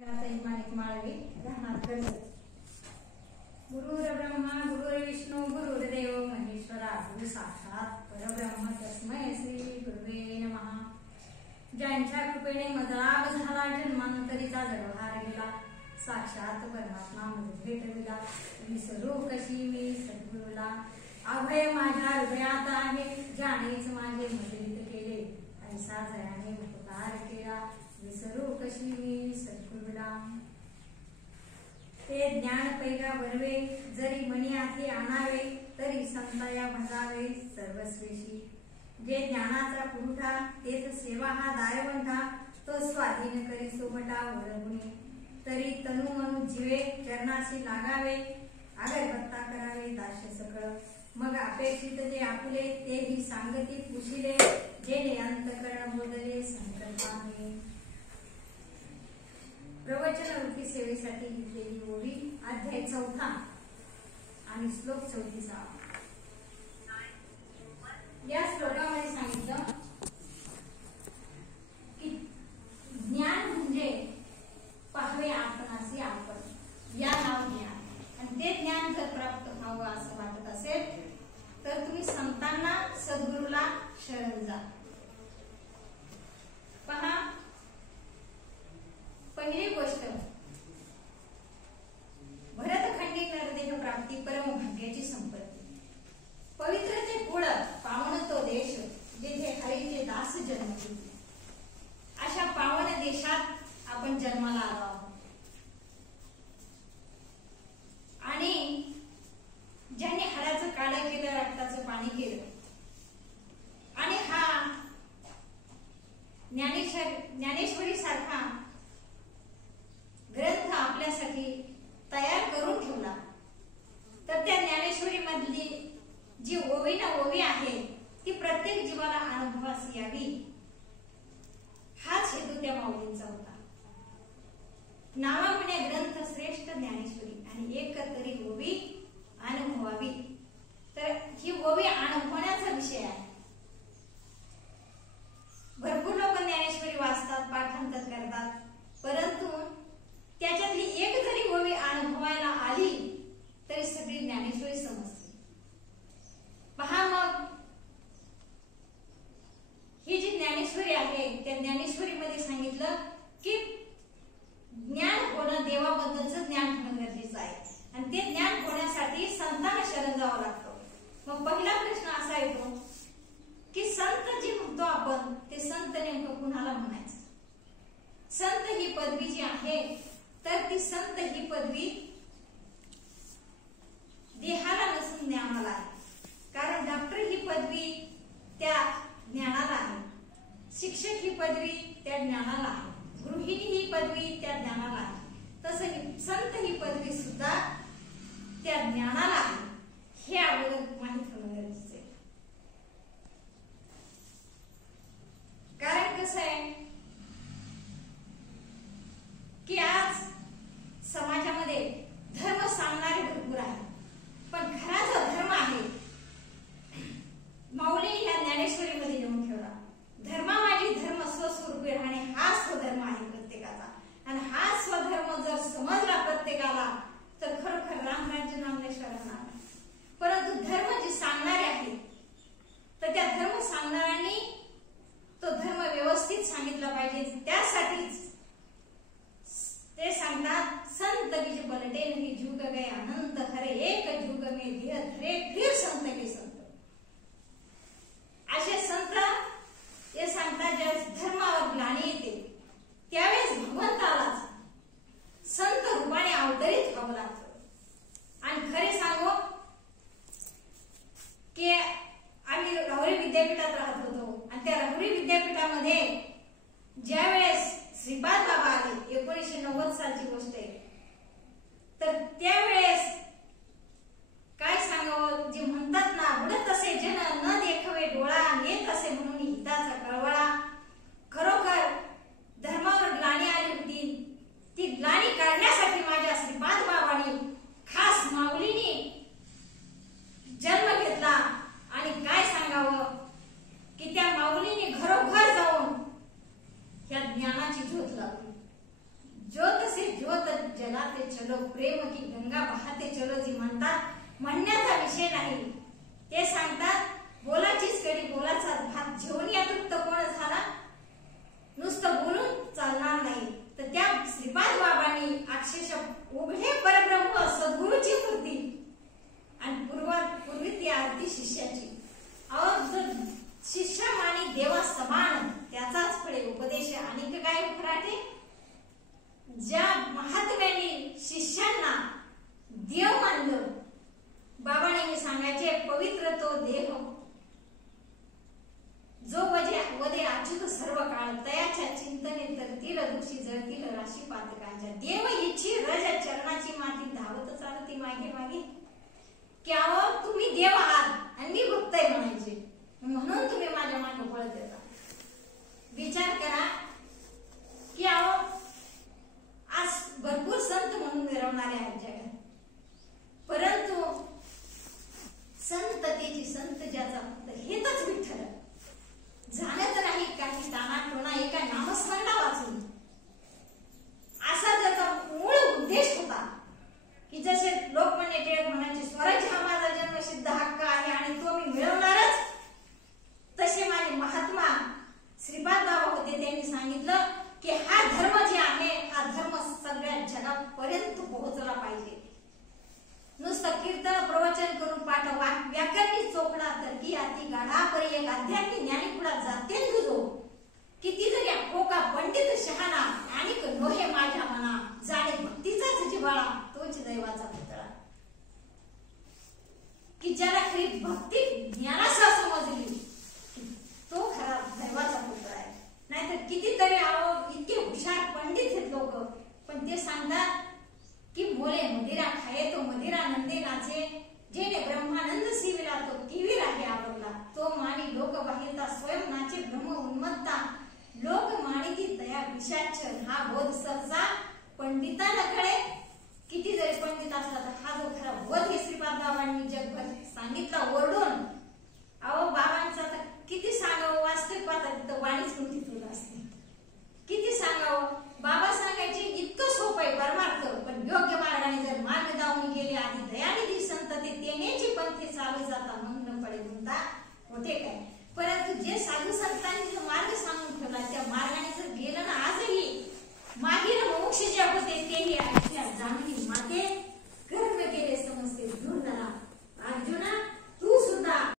माणिक माळवी राहणार कर्जत. गुरुर्ब्रह्मा गुरुर्विष्णू गुरुर्देव महेश्वरा गुरु साक्षात परब्रह्म तस्मै श्री गुरुवे नमः. ज्यांच्या कृपेने मजलाभ झाला जन्मांतरीचा जडभार गेला, साक्षात परमात्मा मज भेट दिला. विसरू कशी मी सद्गुरूला, अभय माझ्या हृदयात आहे. ज्यानेच माझे मजलीत केले, ऐसा जयाने उपकार केला. विसरू कशी मी सद्गुरूला. ते ज्ञान पैगा बरवे, जरी मनी आधी आणावे. तरी संतया भजावे सर्वस्वेशी. जे ज्ञानाचा पुरवठा, तेच सेवा हा दायवंठा. तो स्वाधीन करी सोबटा ओळखुनी. तरी तनु मनु जीवे, चरणाशी लागावे. अगरबत्ता करावे दास्य सकळ. मग अपेक्षित जे आपुले, तेही सांगती पुशिले. जेणे अंतकरण बोधले संकल्पाने. प्रवचन रूपी सेवेसाठी लिहिलेली ओवी, अध्याय 4 आणि श्लोक 34. या श्लोकामध्ये सांगितलं की ज्ञान म्हणजे पाहावे आपणासी आपण, या नाव ज्ञान. आणि ते ज्ञान जर प्राप्त व्हावं असं वाटत असेल तर तुम्ही संतांना सद्गुरूला शरण जा. पहा, पहिली गोष्ट, भरतखंडी नरदेह प्राप्ती परम भाग्याची संपत्ती. पवित्र ते कुळ, पावन तो देश, जिथे हरीचे दास जन्मले. अशा पावन देशात आपण जन्माला आलो आहोत. आणि ज्याने हाडाचं काळं केलं, रक्ताचं पाणी केलं, आणि हा ज्ञानेश्वरी सारखा ग्रंथ आपल्यासाठी तयार करून ठेवला, तर त्या ज्ञानेश्वरी मधली जी ओवी ना ओवी आहे ती प्रत्येक जीवाला अनुभवास यावी, हाच हेतू त्या माऊलींचा होता. नावा म्हणे ग्रंथ श्रेष्ठ ज्ञानेश्वरी, आणि एक तरी ओवी अनुभवावी. तर ही ओवी अनुभवण्याचा विषय आहे. भरपूर लोक ज्ञानेश्वरी वाचतात, पाठांतर करतात, परंतु त्याच्यातली एक जरी ओवी अनुभवायला आली तरी सगळी ज्ञानेश्वरी समजते. पहा, मग ही जी ज्ञानेश्वरी आहे त्या ज्ञानेश्वरीमध्ये सांगितलं की ज्ञान होणं, देवाबद्दलचं ज्ञान होणं गरजेचं आहे. आणि ते ज्ञान होण्यासाठी संतांना शरण जावं लागतं. मग पहिला प्रश्न असा येतो की संत जे म्हणतो आपण, ते संत नेमकं कुणाला म्हणायचं? संत ही पदवी जी आहे, तर ती संत ही पदवी देहाला नसून ज्ञानाला आहे. कारण डॉक्टर ही पदवी त्या ज्ञानाला आहे, शिक्षक ही पदवी त्या ज्ञानाला आहे, गृहिणी ही पदवी त्या ज्ञानाला आहे. तसं संत ही पदवी सुद्धा त्या ज्ञानाला आहे. हे अगोदर माहित होणं गरजेचं आहे. कारण कसं आहे की आज समाजामध्ये धर्म सांगणारे भरपूर आहे, पण खरा जो धर्म आहे माऊली ह्या ज्ञानेश्वरीमध्ये नेऊन ठेवला. धर्मा माझी धर्म स्वस्वरूपी राहणे, हा स्वधर्म आहे प्रत्येकाचा. आणि हा स्वधर्म जर समजला प्रत्येकाला तर खरोखर रामराज्य नामनेश्वर राहणार. जलाते चलो, प्रेम की गंगा बहाते चलो जी म्हणतात, म्हणण्याचा विषय नाही. ते सांगतात बोलाचीच कडी बोलाचा भात, जेवण या तृप्त कोण झाला, नुसतं बोलून चालणार नाही. तर त्या श्रीपाद बाबांनी अक्षरशः उघडे परब्रह्म सद्गुरूची मूर्ती आणि पूर्वी ती आरती शिष्याची. शिष्य आणि देवा समान त्याचाच फळे उपदेश आणि काय फराटे. ज्या महात्म्यांनी शिष्यांना देव मानलं, बाबा नेहमी सांगायचे पवित्र तो देह जो वदे अच्युत सर्व काळ, तयाच्या चिंतने तरतील दुषी जळतील राशी पातकांच्या. देव इच्छी रज चरणाची माती धावत चालती मागे मागे. क्या तुम्ही देव आहात आणि मी भक्त आहे म्हणायचे, म्हणून तुम्ही माझ्या मागे पळत येता. विचार करा की आज भरपूर संत म्हणून मिरवणारे आहेत जगात, परंतु संततेची संत ज्याचा हेतच विठ्ठल जाणत नाही काही तानाटोना एका नामस्मरणा वाचून. असा त्याचा मूळ उद्देश होता की जसे लोकमान्य टिळक म्हणायचे स्वराज्य हा माझा जन्मसिद्ध हक्क आहे आणि तो मी मिळवणारच, तसे माझे महात्मा श्रीपाद बाबा होते. त्यांनी सांगितलं की हा धर्म जे आहे हा धर्म सगळ्या जगापर्यंत पोहोचला पाहिजे. नुसतं कीर्तन प्रवचन करून पाठ व्याकरणी चोपडा तर की अति गाढापरी एक अध्यात्मी ज्ञानीपुढा जाते तुझो. किती जरी अपोका पंडित शहाणा आणि नोहे माझ्या मना, जाणे भक्तीचाच जिव्हाळा तोच दैवाचा पुतळा. की ज्याला खरी भक्ती ज्ञानासह समजली तो खरा दैवाचा पुतळा आहे. नाहीतर कितीतरी इतके हुशार पंडित आहेत लोक, पण ते सांगतात की मोले मदिरा खाये तो मदिरा नंदे नाचे, जेने ब्रह्मानंद सिविला तो किवी राहे आवडला. तो मानी लोक बाहिरता स्वयं नाचे ब्रह्म उन्मत्ता, लोक माणिती तया विषाच. हा बोध सहसा पंडिता नकळे. किती जरी पंडित असला तर हा जो खरा बोध हे श्रीपाद बाबांनी जगभर सांगितला ओरडून. बाबांचा तर किती सांगावं, वास्तविक पाहता तिथं वाणीच नव्हती तुला असते. किती सांगावं, बाबा सांगायचे इतकं सोपं आहे परमार्थ, पण योग्य मार्गाने जर मार्ग दावून गेले आधी दयानिधी संत ते तेनेची पंथी चालू जाता मग न पडे म्हणता होते काय. परंतु जे साधू संतांनी जो मार्ग सांगून ठेवला त्या मार्गाने जर गेलं ना, आजही मागील मोक्ष जे होते तेही